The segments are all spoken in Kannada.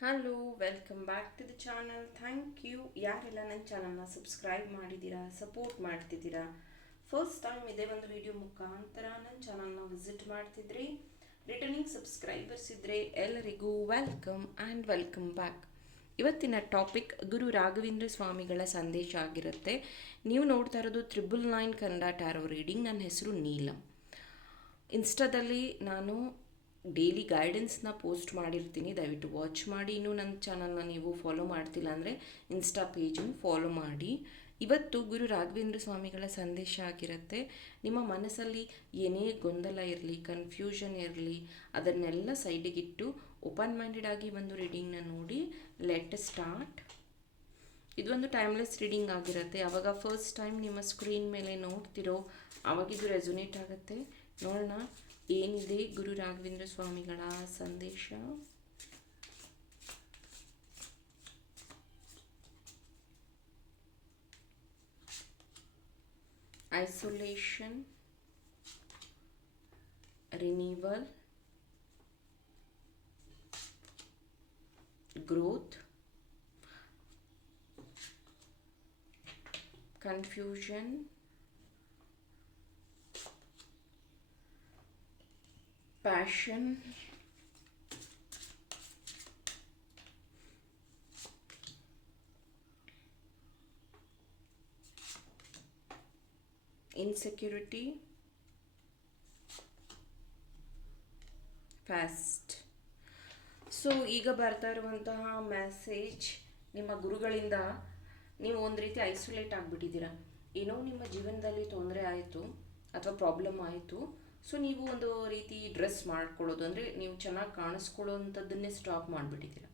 Hello welcome back to the channel thank you ಯಾರೆಲ್ಲ ನನ್ನ ಚಾನಲ್ನ ಸಬ್ಸ್ಕ್ರೈಬ್ ಮಾಡಿದ್ದೀರಾ ಸಪೋರ್ಟ್ ಮಾಡ್ತಿದ್ದೀರಾ ಫಸ್ಟ್ ಟೈಮ್ ಇದೇ ಒಂದು ವಿಡಿಯೋ ಮುಖಾಂತರ ನನ್ನ ಚಾನಲ್ನ ವಿಸಿಟ್ ಮಾಡ್ತಿದ್ರಿ. ರಿಟರ್ನಿಂಗ್ ಸಬ್ಸ್ಕ್ರೈಬರ್ಸ್ ಇದ್ದರೆ ಎಲ್ಲರಿಗೂ ವೆಲ್ಕಮ್ ಆ್ಯಂಡ್ ವೆಲ್ಕಮ್ ಬ್ಯಾಕ್ ಇವತ್ತಿನ ಟಾಪಿಕ್ ಗುರು ರಾಘವೇಂದ್ರ ಸ್ವಾಮಿಗಳ ಸಂದೇಶ ಆಗಿರುತ್ತೆ. ನೀವು ನೋಡ್ತಾ ಇರೋದು triple nine Kannada tarot reading ನನ್ನ ಹೆಸರು ನೀಲಂ. ಇನ್ಸ್ಟಾದಲ್ಲಿ ನಾನು ಡೈಲಿ ಗೈಡೆನ್ಸ್ನ ಪೋಸ್ಟ್ ಮಾಡಿರ್ತೀನಿ. ದಯವಿಟ್ಟು ವಾಚ್ ಮಾಡಿ. ಇನ್ನೂ ನನ್ನ ಚಾನಲ್ನ ನೀವು ಫಾಲೋ ಮಾಡ್ತಿಲ್ಲ ಅಂದರೆ ಇನ್ಸ್ಟಾ ಪೇಜನ್ನು ಫಾಲೋ ಮಾಡಿ. ಇವತ್ತು ಗುರು ರಾಘವೇಂದ್ರ ಸ್ವಾಮಿಗಳ ಸಂದೇಶ ಆಗಿರುತ್ತೆ. ನಿಮ್ಮ ಮನಸ್ಸಲ್ಲಿ ಏನೇ ಗೊಂದಲ ಇರಲಿ ಕನ್ಫ್ಯೂಷನ್ ಇರಲಿ, ಅದನ್ನೆಲ್ಲ ಸೈಡಿಗಿಟ್ಟು ಓಪನ್ ಮೈಂಡೆಡ್ ಆಗಿ ಒಂದು ರೀಡಿಂಗ್ನ ನೋಡಿ. ಲೆಟ್ ಸ್ಟಾರ್ಟ್ ಇದೊಂದು ಟೈಮ್ಲೆಸ್ ರೀಡಿಂಗ್ ಆಗಿರುತ್ತೆ. ಆವಾಗ ಫಸ್ಟ್ ಟೈಮ್ ನಿಮ್ಮ ಸ್ಕ್ರೀನ್ ಮೇಲೆ ನೋಡ್ತಿರೋ ಅವಾಗಿದು ರೆಸೊನೇಟ್ ಆಗುತ್ತೆ. ನೋಡೋಣ. ಏನಿದೆ? ಗುರು ರಾಘವೇಂದ್ರ ಸ್ವಾಮಿಗಳ ಸಂದೇಶ. Isolation renewal growth confusion passion insecurity. Fast so ಈಗ ಬರ್ತಾ ಇರುವಂತಹ ಮೆಸೇಜ್ ನಿಮ್ಮ ಗುರುಗಳಿಂದ ನೀವು ಒಂದು ರೀತಿ ಐಸೋಲೇಟ್ ಆಗಿಬಿಟ್ಟಿದ್ದೀರಾ? ಏನೋ ನಿಮ್ಮ ಜೀವನದಲ್ಲಿ ತೊಂದರೆ ಆಯಿತು ಅಥವಾ ಪ್ರಾಬ್ಲಮ್ ಆಯಿತು. ಸೊ ನೀವು ಒಂದು ರೀತಿ ಡ್ರೆಸ್ ಮಾಡ್ಕೊಳ್ಳೋದು ಅಂದರೆ ನೀವು ಚೆನ್ನಾಗಿ ಕಾಣಿಸ್ಕೊಳ್ಳೋವಂಥದ್ದನ್ನೇ ಸ್ಟಾಪ್ ಮಾಡಿಬಿಟ್ಟಿದ್ದೀರ.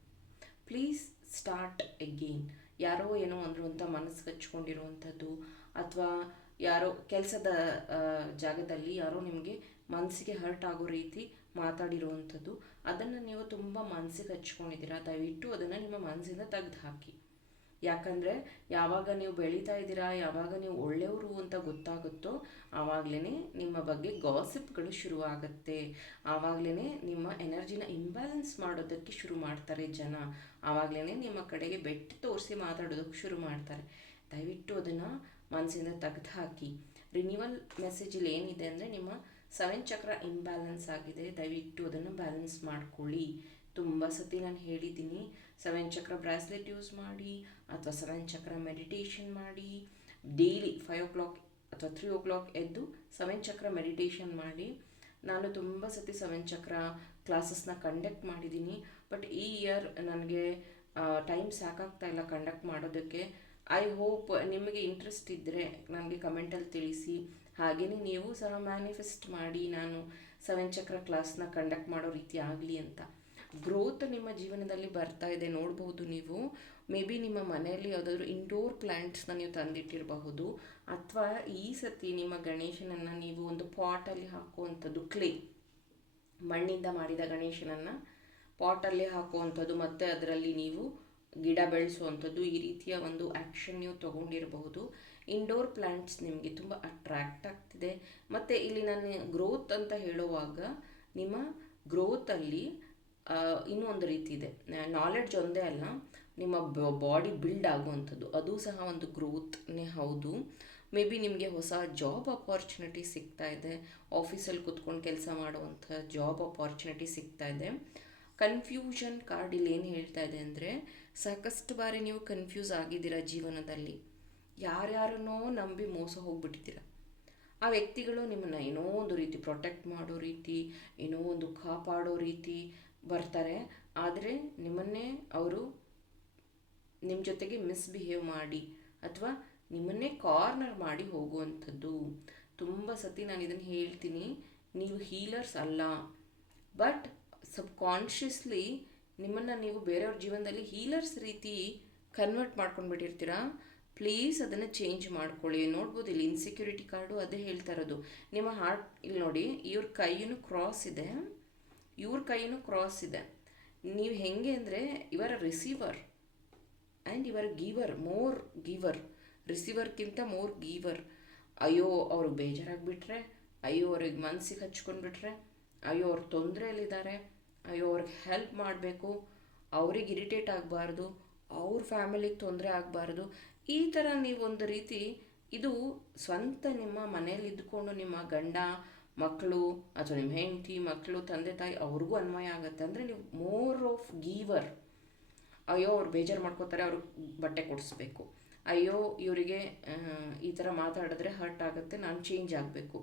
ಪ್ಲೀಸ್ ಸ್ಟಾರ್ಟ್ ಎಗೇನ್ ಯಾರೋ ಏನೋ ಅಂದರು ಅಂತ ಮನಸ್ಸು ಹಚ್ಕೊಂಡಿರುವಂಥದ್ದು ಅಥವಾ ಯಾರೋ ಕೆಲಸದ ಜಾಗದಲ್ಲಿ ಯಾರೋ ನಿಮಗೆ ಮನಸ್ಸಿಗೆ ಹರ್ಟ್ ಆಗೋ ರೀತಿ ಮಾತಾಡಿರುವಂಥದ್ದು, ಅದನ್ನು ನೀವು ತುಂಬ ಮನಸ್ಸಿಗೆ ಹಚ್ಕೊಂಡಿದ್ದೀರಾ. ದಯವಿಟ್ಟು ಅದನ್ನು ನಿಮ್ಮ ಮನಸ್ಸಿಂದ ತೆಗೆದು ಹಾಕಿ ಯಾಕಂದರೆ ಯಾವಾಗ ನೀವು ಬೆಳೀತಾ ಇದ್ದೀರಾ, ಯಾವಾಗ ನೀವು ಒಳ್ಳೆಯವರು ಅಂತ ಗೊತ್ತಾಗುತ್ತೋ ಆವಾಗಲೇ ನಿಮ್ಮ ಬಗ್ಗೆ ಗಾಸಿಪ್ಗಳು ಶುರುವಾಗುತ್ತೆ. ಆವಾಗಲೇ ನಿಮ್ಮ ಎನರ್ಜಿನ ಇಂಬ್ಯಾಲೆನ್ಸ್ ಮಾಡೋದಕ್ಕೆ ಶುರು ಮಾಡ್ತಾರೆ ಜನ. ಆವಾಗಲೇ ನಿಮ್ಮ ಕಡೆಗೆ ಬೆಟ್ಟು ತೋರಿಸಿ ಮಾತಾಡೋದಕ್ಕೆ ಶುರು ಮಾಡ್ತಾರೆ. ದಯವಿಟ್ಟು ಅದನ್ನು ಮನಸ್ಸಿಂದ ತೆಗೆದು ಹಾಕಿ. ರಿನ್ಯೂವಲ್ ಮೆಸೇಜಲ್ಲಿ ಏನಿದೆ ಅಂದರೆ ನಿಮ್ಮ ಸೆವೆನ್ ಚಕ್ರ ಇಂಬ್ಯಾಲೆನ್ಸ್ ಆಗಿದೆ. ದಯವಿಟ್ಟು ಅದನ್ನು ಬ್ಯಾಲೆನ್ಸ್ ಮಾಡ್ಕೊಳ್ಳಿ. ತುಂಬ ಸತಿ ನಾನು ಹೇಳಿದ್ದೀನಿ. ಸೆವೆನ್ ಚಕ್ರ ಬ್ರಾಸ್ಲೆಟ್ ಯೂಸ್ ಮಾಡಿ, ಅಥವಾ ಸೆವೆನ್ ಚಕ್ರ ಮೆಡಿಟೇಷನ್ ಮಾಡಿ, ಡೈಲಿ ಫೈವ್ ಓ ಕ್ಲಾಕ್ ಅಥವಾ ತ್ರೀ ಓ ಕ್ಲಾಕ್ ಎದ್ದು ಸೆವೆನ್ ಚಕ್ರ ಮೆಡಿಟೇಷನ್ ಮಾಡಿ. ನಾನು ತುಂಬ ಸತಿ ಸೆವೆನ್ ಚಕ್ರ ಕ್ಲಾಸಸ್ನ ಕಂಡಕ್ಟ್ ಮಾಡಿದ್ದೀನಿ. ಬಟ್ ಈ ಇಯರ್ ನನಗೆ ಟೈಮ್ ಸಾಕಾಗ್ತಾ ಇಲ್ಲ ಕಂಡಕ್ಟ್ ಮಾಡೋದಕ್ಕೆ. ಐ ಹೋಪ್ ನಿಮಗೆ ಇಂಟ್ರೆಸ್ಟ್ ಇದ್ದರೆ ನನಗೆ ಕಮೆಂಟಲ್ಲಿ ತಿಳಿಸಿ. ಹಾಗೆಯೇ ನೀವು ಸಹ ಮ್ಯಾನಿಫೆಸ್ಟ್ ಮಾಡಿ ನಾನು ಸೆವೆನ್ ಚಕ್ರ ಕ್ಲಾಸ್ನ ಕಂಡಕ್ಟ್ ಮಾಡೋ ರೀತಿ ಆಗಲಿ ಅಂತ. ಗ್ರೋತ್ ನಿಮ್ಮ ಜೀವನದಲ್ಲಿ ಬರ್ತಾ ಇದೆ ನೋಡಬಹುದು ನೀವು. ಮೇ ಬಿ ನಿಮ್ಮ ಮನೆಯಲ್ಲಿ ಯಾವುದಾದ್ರು ಇಂಡೋರ್ ಪ್ಲ್ಯಾಂಟ್ಸ್ನ ನೀವು ತಂದಿಟ್ಟಿರಬಹುದು. ಅಥವಾ ಈ ಸತಿ ನಿಮ್ಮ ಗಣೇಶನನ್ನು ನೀವು ಒಂದು ಪಾಟಲ್ಲಿ ಹಾಕುವಂಥದ್ದು ಕ್ಲೇ ಮಣ್ಣಿಂದ ಮಾಡಿದ ಗಣೇಶನನ್ನು ಪಾಟಲ್ಲಿ ಹಾಕುವಂಥದ್ದು ಮತ್ತು ಅದರಲ್ಲಿ ನೀವು ಗಿಡ ಬೆಳೆಸುವಂಥದ್ದು ಈ ರೀತಿಯ ಒಂದು ಆ್ಯಕ್ಷನ್ ನೀವು ತೊಗೊಂಡಿರಬಹುದು. ಇಂಡೋರ್ ಪ್ಲ್ಯಾಂಟ್ಸ್ ನಿಮಗೆ ತುಂಬ ಅಟ್ರ್ಯಾಕ್ಟ್ ಆಗ್ತಿದೆ. ಮತ್ತು ಇಲ್ಲಿ ನಾನು ಗ್ರೋತ್ ಅಂತ ಹೇಳುವಾಗ ನಿಮ್ಮ ಗ್ರೋತಲ್ಲಿ ಇನ್ನೂ ಒಂದು ರೀತಿ ಇದೆ. ನಾಲೆಡ್ಜ್ ಒಂದೇ ಅಲ್ಲ, ನಿಮ್ಮ ಬಾಡಿ ಬಿಲ್ಡ್ ಆಗುವಂಥದ್ದು. ಅದು ಸಹ ಒಂದು ಗ್ರೋತ್ನೇ ಹೌದು. ಮೇ ಬಿ ನಿಮಗೆ ಹೊಸ ಜಾಬ್ ಅಪಾರ್ಚುನಿಟಿ ಸಿಗ್ತಾ ಇದೆ. ಆಫೀಸಲ್ಲಿ ಕುತ್ಕೊಂಡು ಕೆಲಸ ಮಾಡುವಂಥ ಜಾಬ್ ಅಪಾರ್ಚುನಿಟಿ ಸಿಗ್ತಾ ಇದೆ. ಕನ್ಫ್ಯೂಷನ್ ಕಾರ್ಡ್ ಇಲ್ಲಿ ಏನು ಹೇಳ್ತಾ ಇದೆ ಅಂದರೆ, ಸಾಕಷ್ಟು ಬಾರಿ ನೀವು ಕನ್ಫ್ಯೂಸ್ ಆಗಿದ್ದೀರಾ ಜೀವನದಲ್ಲಿ. ಯಾರ್ಯಾರನ್ನೋ ನಂಬಿ ಮೋಸ ಹೋಗ್ಬಿಟ್ಟಿದ್ದೀರ. ಆ ವ್ಯಕ್ತಿಗಳು ನಿಮ್ಮನ್ನು ಏನೋ ಒಂದು ರೀತಿ ಪ್ರೊಟೆಕ್ಟ್ ಮಾಡೋ ರೀತಿ, ಏನೋ ಒಂದು ಕಾಪಾಡೋ ರೀತಿ ಬರ್ತಾರೆ. ಆದರೆ ನಿಮ್ಮನ್ನೇ ಅವರು ನಿಮ್ಮ ಜೊತೆಗೆ ಮಿಸ್ಬಿಹೇವ್ ಮಾಡಿ ಅಥವಾ ನಿಮ್ಮನ್ನೇ ಕಾರ್ನರ್ ಮಾಡಿ ಹೋಗುವಂಥದ್ದು. ತುಂಬ ಸತಿ ನಾನು ಇದನ್ನು ಹೇಳ್ತೀನಿ. ನೀವು ಹೀಲರ್ಸ್ ಅಲ್ಲ. ಬಟ್ ಸಬ್ ಕಾನ್ಷಿಯಸ್ಲಿ ನಿಮ್ಮನ್ನು ನೀವು ಬೇರೆಯವ್ರ ಜೀವನದಲ್ಲಿ ಹೀಲರ್ಸ್ ರೀತಿ ಕನ್ವರ್ಟ್ ಮಾಡ್ಕೊಂಡ್ಬಿಟ್ಟಿರ್ತೀರಾ? ಪ್ಲೀಸ್ ಅದನ್ನು ಚೇಂಜ್ ಮಾಡ್ಕೊಳ್ಳಿ. ನೋಡ್ಬೋದು, ಇಲ್ಲಿ ಇನ್ಸೆಕ್ಯೂರಿಟಿ ಕಾರ್ಡು ಅದೇ ಹೇಳ್ತಾ ಇರೋದು. ನಿಮ್ಮ ಹಾರ್ಟ್ ಇಲ್ಲಿ ನೋಡಿ, ಇವ್ರ ಕೈಯೂ ಕ್ರಾಸ್ ಇದೆ. ಇವ್ರ ಕೈಯೂ ಕ್ರಾಸ್ ಇದೆ. ನೀವು ಹೆಂಗೆ ಅಂದರೆ ಇವರ ರಿಸೀವರ್ ಆ್ಯಂಡ್ ಇವರ ಗೀವರ್ ಮೋರ್ ಗೀವರ್ ರಿಸೀವರ್ಗಿಂತ ಮೋರ್ ಗೀವರ್ ಅಯ್ಯೋ, ಅವ್ರು ಬೇಜಾರಾಗಿಬಿಟ್ರೆ, ಅಯ್ಯೋ, ಅವ್ರಿಗೆ ಮನಸ್ಸಿಗೆ ಹಚ್ಕೊಂಡ್ಬಿಟ್ರೆ, ಅಯ್ಯೋ, ಅವ್ರ ತೊಂದರೆಯಲ್ಲಿದ್ದಾರೆ, ಅಯ್ಯೋ, ಅವ್ರಿಗೆ ಹೆಲ್ಪ್ ಮಾಡಬೇಕು, ಅವ್ರಿಗೆ ಇರಿಟೇಟ್ ಆಗಬಾರ್ದು, ಅವ್ರ ಫ್ಯಾಮಿಲಿಗೆ ತೊಂದರೆ ಆಗಬಾರ್ದು. ಈ ಥರ ನೀವೊಂದು ರೀತಿ ಇದು ಸ್ವಂತ ನಿಮ್ಮ ಮನೇಲಿ ಇದ್ಕೊಂಡು ನಿಮ್ಮ ಗಂಡ ಮಕ್ಕಳು, ಅಥವಾ ನಿಮ್ಮ ಹೆಂಡತಿ, ಮಕ್ಕಳು, ತಂದೆ, ತಾಯಿ, ಅವ್ರಿಗೂ ಅನ್ವಯ ಆಗುತ್ತೆ. ಅಂದರೆ ನೀವು ಮೋರ್ ಆಫ್ ಗೀವರ್ ಅಯ್ಯೋ, ಅವ್ರು ಬೇಜಾರು ಮಾಡ್ಕೋತಾರೆ, ಅವ್ರಿಗೆ ಬಟ್ಟೆ ಕೊಡಿಸ್ಬೇಕು. ಅಯ್ಯೋ, ಇವರಿಗೆ ಈ ಥರ ಮಾತಾಡಿದ್ರೆ ಹರ್ಟ್ ಆಗುತ್ತೆ, ನಾನು ಚೇಂಜ್ ಆಗಬೇಕು.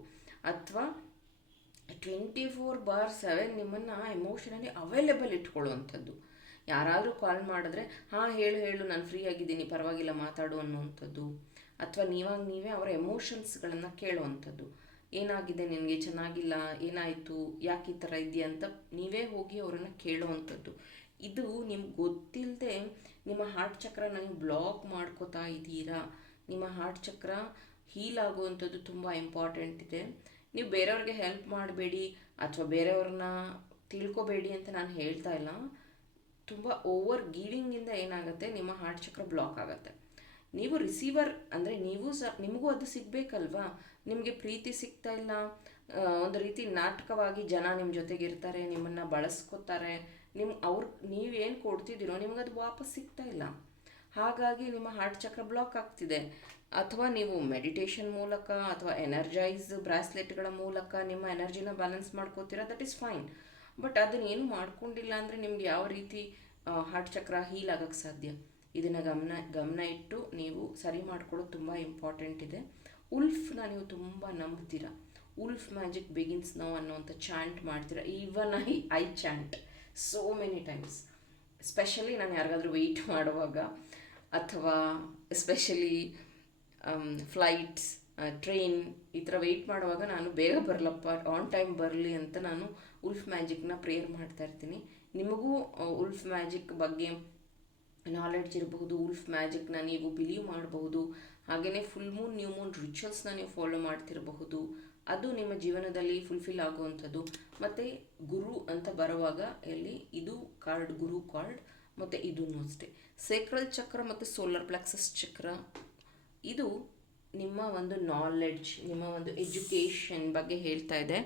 ಅಥವಾ ಟ್ವೆಂಟಿ ಫೋರ್ ಬಾರ್ ಸೆವೆನ್ ನಿಮ್ಮನ್ನು ಎಮೋಷನಲಿ ಅವೈಲೇಬಲ್ ಇಟ್ಕೊಳ್ಳುವಂಥದ್ದು. ಯಾರಾದರೂ ಕಾಲ್ ಮಾಡಿದ್ರೆ, ಹಾಂ, ಹೇಳು ಹೇಳು, ನಾನು ಫ್ರೀ ಆಗಿದ್ದೀನಿ, ಪರವಾಗಿಲ್ಲ, ಮಾತಾಡು ಅನ್ನುವಂಥದ್ದು. ಅಥವಾ ನೀವಾಗ ನೀವೇ ಅವರ ಎಮೋಷನ್ಸ್ಗಳನ್ನು ಕೇಳುವಂಥದ್ದು. ಏನಾಗಿದೆ, ನಿನಗೆ ಚೆನ್ನಾಗಿಲ್ಲ, ಏನಾಯಿತು, ಯಾಕೆ ಈ ಥರ ಇದೆಯಾ ಅಂತ ನೀವೇ ಹೋಗಿ ಅವರನ್ನು ಕೇಳುವಂಥದ್ದು. ಇದು ನಿಮ್ಗೆ ಗೊತ್ತಿಲ್ಲದೆ ನಿಮ್ಮ ಹಾರ್ಟ್ ಚಕ್ರ ನೀವು ಬ್ಲಾಕ್ ಮಾಡ್ಕೋತಾ ಇದ್ದೀರಾ? ನಿಮ್ಮ ಹಾರ್ಟ್ ಚಕ್ರ ಹೀಲ್ ಆಗುವಂಥದ್ದು ತುಂಬ ಇಂಪಾರ್ಟೆಂಟ್ ಇದೆ. ನೀವು ಬೇರೆಯವ್ರಿಗೆ ಹೆಲ್ಪ್ ಮಾಡಬೇಡಿ ಅಥವಾ ಬೇರೆಯವ್ರನ್ನ ತಿಳ್ಕೊಬೇಡಿ ಅಂತ ನಾನು ಹೇಳ್ತಾ ಇಲ್ಲ. ತುಂಬ ಓವರ್ ಗೀವಿಂಗಿಂದ ಏನಾಗುತ್ತೆ, ನಿಮ್ಮ ಹಾರ್ಟ್ ಚಕ್ರ ಬ್ಲಾಕ್ ಆಗುತ್ತೆ. ನೀವು ರಿಸೀವರ್ ಅಂದರೆ ನೀವು ಸಹ ನಿಮಗೂ ಅದು ಸಿಗಬೇಕಲ್ವಾ? ನಿಮಗೆ ಪ್ರೀತಿ ಸಿಗ್ತಾ ಇಲ್ಲ. ಒಂದು ರೀತಿ ನಾಟಕವಾಗಿ ಜನ ನಿಮ್ಮ ಜೊತೆಗೆ ಇರ್ತಾರೆ, ನಿಮ್ಮನ್ನು ಬಳಸ್ಕೊತಾರೆ. ನಿಮ್ಮ ಅವ್ರು ನೀವೇನು ಕೊಡ್ತಿದ್ದೀರೋ ನಿಮ್ಗೆ ಅದು ವಾಪಸ್ ಸಿಗ್ತಾ ಇಲ್ಲ. ಹಾಗಾಗಿ ನಿಮ್ಮ ಹಾರ್ಟ್ ಚಕ್ರ ಬ್ಲಾಕ್ ಆಗ್ತಿದೆ. ಅಥವಾ ನೀವು ಮೆಡಿಟೇಷನ್ ಮೂಲಕ ಅಥವಾ ಎನರ್ಜೈಸ್ ಬ್ರಾಸ್ಲೆಟ್ಗಳ ಮೂಲಕ ನಿಮ್ಮ ಎನರ್ಜಿನ ಬ್ಯಾಲೆನ್ಸ್ ಮಾಡ್ಕೋತೀರ ದಟ್ ಈಸ್ ಫೈನ್ ಬಟ್ ಅದನ್ನ ಏನು ಮಾಡ್ಕೊಂಡಿಲ್ಲ ಅಂದರೆ ನಿಮ್ಗೆ ಯಾವ ರೀತಿ ಹಾರ್ಟ್ ಚಕ್ರ ಹೀಲ್ ಆಗೋಕ್ಕೆ ಸಾಧ್ಯ? ಇದನ್ನು ಗಮನ ಗಮನ ಇಟ್ಟು ನೀವು ಸರಿ ಮಾಡ್ಕೊಳ್ಳೋದು ತುಂಬ ಇಂಪಾರ್ಟೆಂಟ್ ಇದೆ. ಉಲ್ಫ್ನ ನೀವು ತುಂಬ ನಂಬ್ತೀರಾ. ಉಲ್ಫ್ ಮ್ಯಾಜಿಕ್ ಬಿಗಿನ್ಸ್ ನೋ ಅನ್ನೋಂಥ ಚಾಂಟ್ ಮಾಡ್ತೀರಾ? Even I I chant so many times. Specially ನಾನು ಯಾರಿಗಾದರೂ ವೆಯ್ಟ್ ಮಾಡುವಾಗ ಅಥವಾ ಎಸ್ಪೆಷಲಿ ಫ್ಲೈಟ್ಸ್ ಟ್ರೈನ್ ಈ ಥರ ವೆಯ್ಟ್ ಮಾಡುವಾಗ ನಾನು ಬೇಗ ಬರಲಪ್ಪ ಆನ್ ಟೈಮ್ ಬರಲಿ ಅಂತ ನಾನು ಉಲ್ಫ್ ಮ್ಯಾಜಿಕ್ನ ಪ್ರೇಯರ್ ಮಾಡ್ತಾ ಇರ್ತೀನಿ. ನಿಮಗೂ ಉಲ್ಫ್ ಮ್ಯಾಜಿಕ್ ಬಗ್ಗೆ ನಾಲೆಡ್ಜ್ ಇರಬಹುದು ಉಲ್ಫ್ ಮ್ಯಾಜಿಕ್ನ ನೀವು ಬಿಲೀವ್ ಮಾಡಬಹುದು ಹಾಗೆಯೇ ಫುಲ್ ಮೂನ್ ನ್ಯೂ ಮೂನ್ ರಿಚುವಲ್ಸ್ನ ನೀವು ಫಾಲೋ ಮಾಡ್ತಿರಬಹುದು. ಅದು ನಿಮ್ಮ ಜೀವನದಲ್ಲಿ ಫುಲ್ಫಿಲ್ ಆಗುವಂಥದ್ದು. ಮತ್ತು ಗುರು ಅಂತ ಬರುವಾಗ ಇಲ್ಲಿ ಇದು ಕಾರ್ಡ್ ಗುರು ಕಾರ್ಡ್ ಮತ್ತು ಇದೂ ಅಷ್ಟೇ. ಸೇಕ್ರಲ್ ಚಕ್ರ ಮತ್ತು ಸೋಲಾರ್ ಪ್ಲೆಕ್ಸಸ್ ಚಕ್ರ, ಇದು ನಿಮ್ಮ ಒಂದು ನಾಲೆಡ್ಜ್ ನಿಮ್ಮ ಒಂದು ಎಜುಕೇಷನ್ ಬಗ್ಗೆ ಹೇಳ್ತಾ ಇದೆ.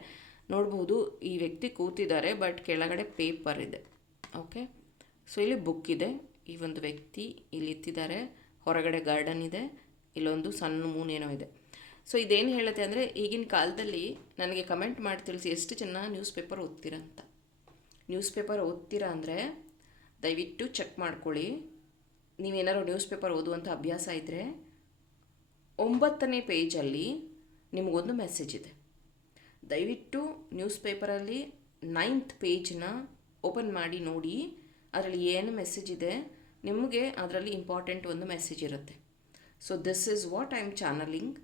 ನೋಡ್ಬೋದು ಈ ವ್ಯಕ್ತಿ ಕೂತಿದ್ದಾರೆ ಬಟ್ ಕೆಳಗಡೆ ಪೇಪರ್ ಇದೆ. ಓಕೆ ಸೊ ಇಲ್ಲಿ ಬುಕ್ ಇದೆ. ಈ ಒಂದು ವ್ಯಕ್ತಿ ಇಲ್ಲಿ ಇತ್ತಿದ್ದಾರೆ ಹೊರಗಡೆ ಗಾರ್ಡನ್ ಇದೆ, ಇಲ್ಲೊಂದು ಸಣ್ಣ ಮೂನ್ ಏನೋ ಇದೆ. ಸೊ ಇದೇನು ಹೇಳುತ್ತೆ ಅಂದರೆ, ಈಗಿನ ಕಾಲದಲ್ಲಿ ನನಗೆ ಕಮೆಂಟ್ ಮಾಡಿ ತಿಳಿಸಿ ಎಷ್ಟು ಜನ ನ್ಯೂಸ್ ಪೇಪರ್ ಓದ್ತೀರಾ ಅಂತ. ನ್ಯೂಸ್ ಪೇಪರ್ ಓದ್ತೀರಾ ಅಂದರೆ, ದಯವಿಟ್ಟು ಚೆಕ್ ಮಾಡ್ಕೊಳ್ಳಿ. ನೀವೇನಾದ್ರು ನ್ಯೂಸ್ ಪೇಪರ್ ಓದುವಂಥ ಅಭ್ಯಾಸ ಇದ್ದರೆ ಒಂಬತ್ತನೇ ಪೇಜಲ್ಲಿ ನಿಮಗೊಂದು ಮೆಸೇಜ್ ಇದೆ. ದಯವಿಟ್ಟು ನ್ಯೂಸ್ ಪೇಪರಲ್ಲಿ ನೈನ್ತ್ ಪೇಜ್ನ ಓಪನ್ ಮಾಡಿ ನೋಡಿ, ಅದರಲ್ಲಿ ಏನು ಮೆಸೇಜ್ ಇದೆ ನಿಮಗೆ ಅದರಲ್ಲಿ ಇಂಪಾರ್ಟೆಂಟ್ ಒಂದು ಮೆಸೇಜ್ ಇರುತ್ತೆ. So this is what I am channelling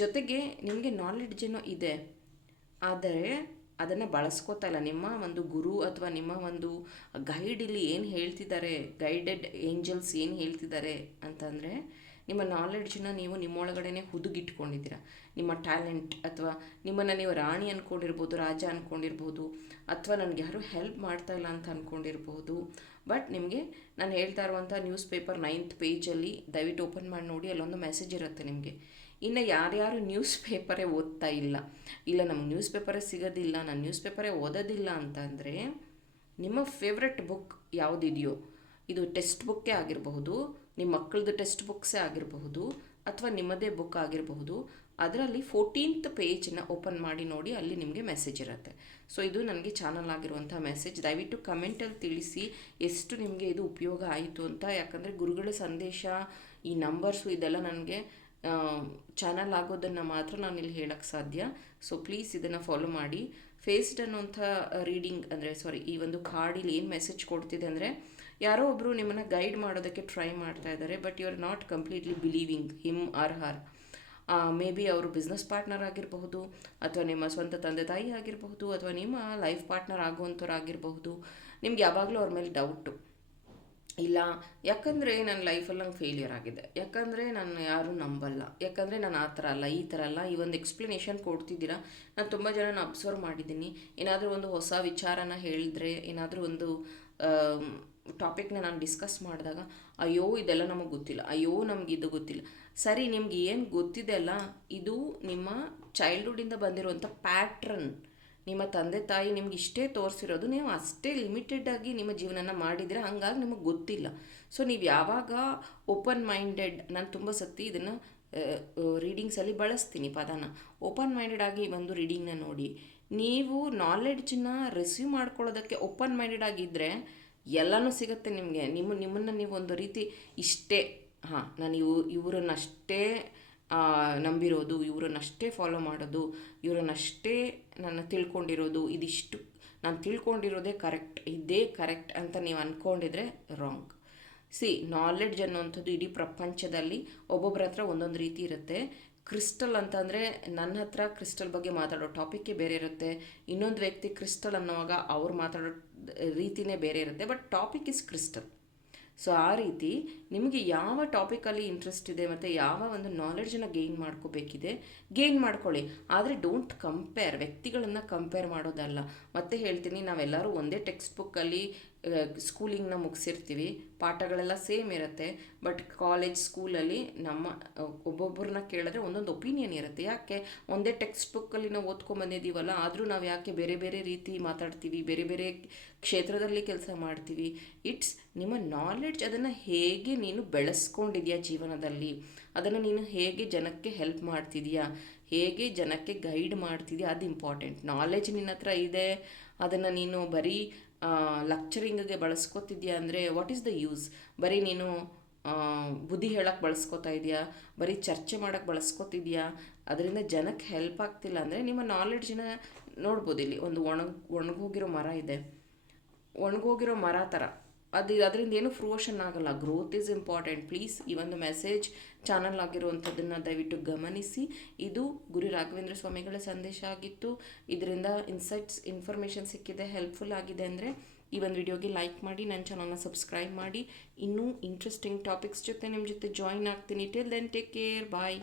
ಜೊತೆಗೆ ನಿಮಗೆ ನಾಲೆಡ್ಜ್ ಏನೋ ಇದೆ, ಆದರೆ ಅದನ್ನು ಬಳಸ್ಕೋತಾ ಇಲ್ಲ. ನಿಮ್ಮ ಒಂದು ಗುರು ಅಥವಾ ನಿಮ್ಮ ಒಂದು ಗೈಡ್ ಇಲ್ಲಿ ಏನು ಹೇಳ್ತಿದ್ದಾರೆ ಗೈಡೆಡ್ ಏಂಜಲ್ಸ್ ಏನು ಹೇಳ್ತಿದ್ದಾರೆ ಅಂತಂದರೆ, ನಿಮ್ಮ ನಾಲೆಡ್ಜನ್ನ ನೀವು ನಿಮ್ಮೊಳಗಡೆ ಹುದುಗಿಟ್ಕೊಂಡಿದ್ದೀರ. ನಿಮ್ಮ ಟ್ಯಾಲೆಂಟ್ ಅಥವಾ ನಿಮ್ಮನ್ನು ನೀವು ರಾಣಿ ಅಂದ್ಕೊಂಡಿರ್ಬೋದು ರಾಜ ಅಂದ್ಕೊಂಡಿರ್ಬೋದು ಅಥವಾ ನನಗೆ ಯಾರು ಹೆಲ್ಪ್ ಮಾಡ್ತಾ ಇಲ್ಲ ಅಂತ ಅಂದ್ಕೊಂಡಿರ್ಬೋದು ಬಟ್ ನಿಮಗೆ ನಾನು ಹೇಳ್ತಾ ಇರುವಂಥ ನ್ಯೂಸ್ ಪೇಪರ್ ನೈನ್ತ್ ಪೇಜಲ್ಲಿ ದಯವಿಟ್ಟು ಓಪನ್ ಮಾಡಿ ನೋಡಿ, ಅಲ್ಲೊಂದು ಮೆಸೇಜ್ ಇರುತ್ತೆ ನಿಮಗೆ. ಇನ್ನು ಯಾರ್ಯಾರು ನ್ಯೂಸ್ ಪೇಪರೇ ಓದ್ತಾ ಇಲ್ಲ ಇಲ್ಲ ನಮ್ಗೆ ನ್ಯೂಸ್ ಪೇಪರೇ ಸಿಗೋದಿಲ್ಲ, ನಾನು ನ್ಯೂಸ್ ಪೇಪರೇ ಓದೋದಿಲ್ಲ ಅಂತಂದರೆ ನಿಮ್ಮ ಫೇವ್ರೆಟ್ ಬುಕ್ ಯಾವುದಿದೆಯೋ, ಇದು ಟೆಕ್ಸ್ಟ್ ಬುಕ್ಕೇ ಆಗಿರಬಹುದು ನಿಮ್ಮ ಮಕ್ಕಳದ್ದು ಟೆಕ್ಸ್ಟ್ ಬುಕ್ಸೇ ಆಗಿರಬಹುದು, ಅಥವಾ ನಿಮ್ಮದೇ ಬುಕ್ ಆಗಿರಬಹುದು ಅದರಲ್ಲಿ ಫೋರ್ಟೀನ್ತ್ ಪೇಜನ್ನ ಓಪನ್ ಮಾಡಿ ನೋಡಿ ಅಲ್ಲಿ ನಿಮಗೆ ಮೆಸೇಜ್ ಇರುತ್ತೆ. ಸೊ ಇದು ನನಗೆ ಚಾನಲ್ ಆಗಿರುವಂಥ ಮೆಸೇಜ್ ದಯವಿಟ್ಟು ಕಮೆಂಟಲ್ಲಿ ತಿಳಿಸಿ ಎಷ್ಟು ನಿಮಗೆ ಇದು ಉಪಯೋಗ ಆಯಿತು ಅಂತ. ಯಾಕಂದರೆ ಗುರುಗಳ ಸಂದೇಶ, ಈ ನಂಬರ್ಸು ಇದೆಲ್ಲ ನನಗೆ ಚಾನಲ್ ಆಗೋದನ್ನು ಮಾತ್ರ ನಾನು ಇಲ್ಲಿ ಹೇಳಕ್ಕೆ ಸಾಧ್ಯ. ಸೊ ಪ್ಲೀಸ್ ಇದನ್ನು ಫಾಲೋ ಮಾಡಿ. ಫೇಸ್ಡ್ ಅನ್ನೋಂಥ ರೀಡಿಂಗ್ ಅಂದರೆ ಸಾರಿ ಈ ಒಂದು ಕಾರ್ಡಿಲಿ ಏನು ಮೆಸೇಜ್ ಕೊಡ್ತಿದೆ ಅಂದರೆ, ಯಾರೋ ಒಬ್ಬರು ನಿಮ್ಮನ್ನು ಗೈಡ್ ಮಾಡೋದಕ್ಕೆ ಟ್ರೈ ಮಾಡ್ತಾ ಇದ್ದಾರೆ but you are not completely believing him or her maybe ಅವರು ಬಿಸ್ನೆಸ್ ಪಾರ್ಟ್ನರ್ ಆಗಿರಬಹುದು, ಅಥವಾ ನಿಮ್ಮ ಸ್ವಂತ ತಂದೆ ತಾಯಿ ಆಗಿರಬಹುದು, ಅಥವಾ ನಿಮ್ಮ ಲೈಫ್ ಪಾರ್ಟ್ನರ್ ಆಗುವಂಥವ್ರು ಆಗಿರಬಹುದು ನಿಮ್ಗೆ ಯಾವಾಗಲೂ ಅವ್ರ ಮೇಲೆ ಡೌಟು ಇಲ್ಲ, ಯಾಕಂದರೆ ನನ್ನ ಲೈಫಲ್ಲಿ ನಂಗೆ ಫೇಲಿಯರ್ ಆಗಿದೆ. ಯಾಕಂದರೆ ನಾನು ಯಾರೂ ನಂಬಲ್ಲ. ಯಾಕಂದರೆ ನಾನು ಆ ಥರ ಅಲ್ಲ, ಈ ಥರ ಅಲ್ಲ, ಈ ಒಂದು ಎಕ್ಸ್ಪ್ಲನೇಷನ್ ಕೊಡ್ತಿದ್ದೀರಾ? ನಾನು ತುಂಬ ಜನನ ಅಬ್ಸರ್ವ್ ಮಾಡಿದ್ದೀನಿ. ಏನಾದರೂ ಒಂದು ಹೊಸ ವಿಚಾರನ ಹೇಳಿದ್ರೆ, ಏನಾದರೂ ಒಂದು ಟಾಪಿಕ್ನ ನಾನು ಡಿಸ್ಕಸ್ ಮಾಡಿದಾಗ, ಅಯ್ಯೋ, ಇದೆಲ್ಲ ನಮಗೆ ಗೊತ್ತಿಲ್ಲ. ಅಯ್ಯೋ ನಮಗಿದು ಗೊತ್ತಿಲ್ಲ. ಸರಿ, ನಿಮ್ಗೆ ಏನು ಗೊತ್ತಿದೆ ಅಲ್ಲ, ಇದು ನಿಮ್ಮ ಚೈಲ್ಡ್ಹುಡ್ಡಿಂದ ಬಂದಿರುವಂಥ ಪ್ಯಾಟ್ರನ್ ನಿಮ್ಮ ತಂದೆ, ತಾಯಿ ನಿಮ್ಗೆ ಇಷ್ಟೇ ತೋರಿಸಿರೋದು, ನೀವು ಅಷ್ಟೇ ಲಿಮಿಟೆಡ್ ಆಗಿ ನಿಮ್ಮ ಜೀವನನ ಮಾಡಿದರೆ ಹಂಗಾಗಿ ನಿಮಗೆ ಗೊತ್ತಿಲ್ಲ. ಸೊ ನೀವು ಯಾವಾಗ ಓಪನ್ ಮೈಂಡೆಡ್ ನಾನು ತುಂಬ ಸತಿ ಇದನ್ನು ರೀಡಿಂಗ್ಸಲ್ಲಿ ಬಳಸ್ತೀನಿ ಪದನ. ಓಪನ್ ಮೈಂಡೆಡ್ ಆಗಿ ಒಂದು ರೀಡಿಂಗ್ನ ನೋಡಿ. ನೀವು ನಾಲೆಡ್ಜನ್ನ ರಿಸೀವ್ ಮಾಡ್ಕೊಳ್ಳೋದಕ್ಕೆ ಓಪನ್ ಮೈಂಡೆಡ್ ಆಗಿದ್ದರೆ ಎಲ್ಲನೂ ಸಿಗುತ್ತೆ ನಿಮಗೆ. ನಿಮ್ಮ, ನಿಮ್ಮನ್ನು ನೀವು ಒಂದು ರೀತಿ ಇಷ್ಟೇ ಹಾಂ, ನಾನು ಇವು, ಇವರನ್ನಷ್ಟೇ ನಂಬಿರೋದು, ಇವರನ್ನಷ್ಟೇ ಫಾಲೋ ಮಾಡೋದು, ಇವರನ್ನಷ್ಟೇ ನಾನು ತಿಳ್ಕೊಂಡಿರೋದು, ಇದಿಷ್ಟು, ನಾನು ತಿಳ್ಕೊಂಡಿರೋದೇ ಕರೆಕ್ಟ್ ಇದೇ ಕರೆಕ್ಟ್ ಅಂತ ನೀವು ಅಂದ್ಕೊಂಡಿದ್ರೆ ರಾಂಗ್ ಸಿ ನಾಲೆಡ್ಜ್ ಅನ್ನುವಂಥದ್ದು ಇಡೀ ಪ್ರಪಂಚದಲ್ಲಿ ಒಬ್ಬೊಬ್ಬರ ಹತ್ರ ಒಂದೊಂದು ರೀತಿ ಇರುತ್ತೆ. ಕ್ರಿಸ್ಟಲ್ ಅಂತಂದರೆ ನನ್ನ ಹತ್ರ ಕ್ರಿಸ್ಟಲ್ ಬಗ್ಗೆ ಮಾತಾಡೋ ಟಾಪಿಕ್ಕೇ ಬೇರೆ ಇರುತ್ತೆ. ಇನ್ನೊಂದು ವ್ಯಕ್ತಿ ಕ್ರಿಸ್ಟಲ್ ಅನ್ನೋವಾಗ ಅವ್ರು ಮಾತಾಡೋ ರೀತಿನೇ ಬೇರೆ ಇರುತ್ತೆ. But topic is crystal so ಆ ರೀತಿ ನಿಮಗೆ ಯಾವ ಟಾಪಿಕಲ್ಲಿ ಇಂಟ್ರೆಸ್ಟ್ ಇದೆ ಮತ್ತು ಯಾವ ಒಂದು ನಾಲೆಡ್ಜನ್ನು ಗೇನ್ ಮಾಡ್ಕೋಬೇಕಿದೆ ಗೇನ್ ಮಾಡ್ಕೊಳ್ಳಿ. ಆದರೆ ಡೋಂಟ್ ಕಂಪೇರ್ ವ್ಯಕ್ತಿಗಳನ್ನು ಕಂಪೇರ್ ಮಾಡೋದಲ್ಲ. ಮತ್ತೆ ಹೇಳ್ತೀನಿ, ನಾವೆಲ್ಲರೂ ಒಂದೇ ಟೆಕ್ಸ್ಟ್ ಬುಕ್ಕಲ್ಲಿ ಸ್ಕೂಲಿಂಗ್ನ ಮುಗಿಸಿರ್ತೀವಿ. ಪಾಠಗಳೆಲ್ಲ ಸೇಮ್ ಇರುತ್ತೆ. ಬಟ್ ಕಾಲೇಜ್ ಸ್ಕೂಲಲ್ಲಿ ನಮ್ಮ ಒಬ್ಬೊಬ್ಬರನ್ನ ಕೇಳಿದ್ರೆ ಒಂದೊಂದು ಒಪಿನಿಯನ್ ಇರುತ್ತೆ. ಯಾಕೆ? ಒಂದೇ ಟೆಕ್ಸ್ಟ್ ಬುಕ್ಕಲ್ಲಿ ನಾವು ಓದ್ಕೊಂಡ್ಬಂದಿದ್ದೀವಲ್ಲ ಆದರೂ ನಾವು ಯಾಕೆ ಬೇರೆ ಬೇರೆ ರೀತಿ ಮಾತಾಡ್ತೀವಿ, ಬೇರೆ ಬೇರೆ ಕ್ಷೇತ್ರದಲ್ಲಿ ಕೆಲಸ ಮಾಡ್ತೀವಿ? ಇಟ್ಸ್ ನಿಮ್ಮ ನಾಲೆಡ್ಜ್ ಅದನ್ನು ಹೇಗೆ ನೀನು ಬೆಳೆಸ್ಕೊಂಡಿದ್ಯಾ ಜೀವನದಲ್ಲಿ? ಅದನ್ನು ನೀನು ಹೇಗೆ ಜನಕ್ಕೆ ಹೆಲ್ಪ್ ಮಾಡ್ತಿದ್ಯಾ? ಹೇಗೆ ಜನಕ್ಕೆ ಗೈಡ್ ಮಾಡ್ತಿದ್ಯಾ? ಅದು ಇಂಪಾರ್ಟೆಂಟ್ ನಾಲೆಜ್ ನಿನ್ನ ಹತ್ರ ಇದೆ. ಅದನ್ನು ನೀನು ಬರೀ ಲೆಕ್ಚರಿಂಗ್ಗೆ ಬಳಸ್ಕೊತಿದ್ಯಾ ಅಂದರೆ ವಾಟ್ ಈಸ್ ದ ಯೂಸ್ ಬರೀ ನೀನು ಬುದ್ಧಿ ಹೇಳಕ್ಕೆ ಬಳಸ್ಕೊತಾ ಇದೆಯಾ? ಬರೀ ಚರ್ಚೆ ಮಾಡೋಕ್ಕೆ ಬಳಸ್ಕೊತಿದ್ಯಾ? ಅದರಿಂದ ಜನಕ್ಕೆ ಹೆಲ್ಪ್ ಆಗ್ತಿಲ್ಲ ಅಂದರೆ, ನಿಮ್ಮ ನಾಲೆಡ್ಜನ್ನ ನೋಡ್ಬೋದು ಇಲ್ಲಿ. ಒಂದು ಒಣಗ್, ಒಣಗೋಗಿರೋ ಮರ ಇದೆ. ಒಣಗೋಗಿರೋ ಮರ ಥರ ಅದು ಅದರಿಂದ ಏನು ಫ್ರೂಷನ್ ಆಗಲ್ಲ. ಗ್ರೋತ್ ಈಸ್ ಇಂಪಾರ್ಟೆಂಟ್ ಪ್ಲೀಸ್ ಈ ಒಂದು ಮೆಸೇಜ್ ಚಾನಲ್ ಆಗಿರುವಂಥದ್ದನ್ನು ದಯವಿಟ್ಟು ಗಮನಿಸಿ. ಇದು ಗುರು ರಾಘವೇಂದ್ರ ಸ್ವಾಮಿಗಳ ಸಂದೇಶ ಆಗಿತ್ತು. ಇದರಿಂದ ಇನ್ಸೈಟ್ಸ್ ಇನ್ಫಾರ್ಮೇಷನ್ ಸಿಕ್ಕಿದೆ ಹೆಲ್ಪ್ಫುಲ್ ಆಗಿದೆ ಅಂದರೆ ಈ ಒಂದು ವಿಡಿಯೋಗೆ ಲೈಕ್ ಮಾಡಿ, ನನ್ನ ಚಾನಲ್ನ ಸಬ್ಸ್ಕ್ರೈಬ್ ಮಾಡಿ. ಇನ್ನೂ ಇಂಟ್ರೆಸ್ಟಿಂಗ್ ಟಾಪಿಕ್ಸ್ ಜೊತೆ ನಿಮ್ಮ ಜೊತೆ ಜಾಯಿನ್ ಆಗ್ತೀನಿ. Till then take care bye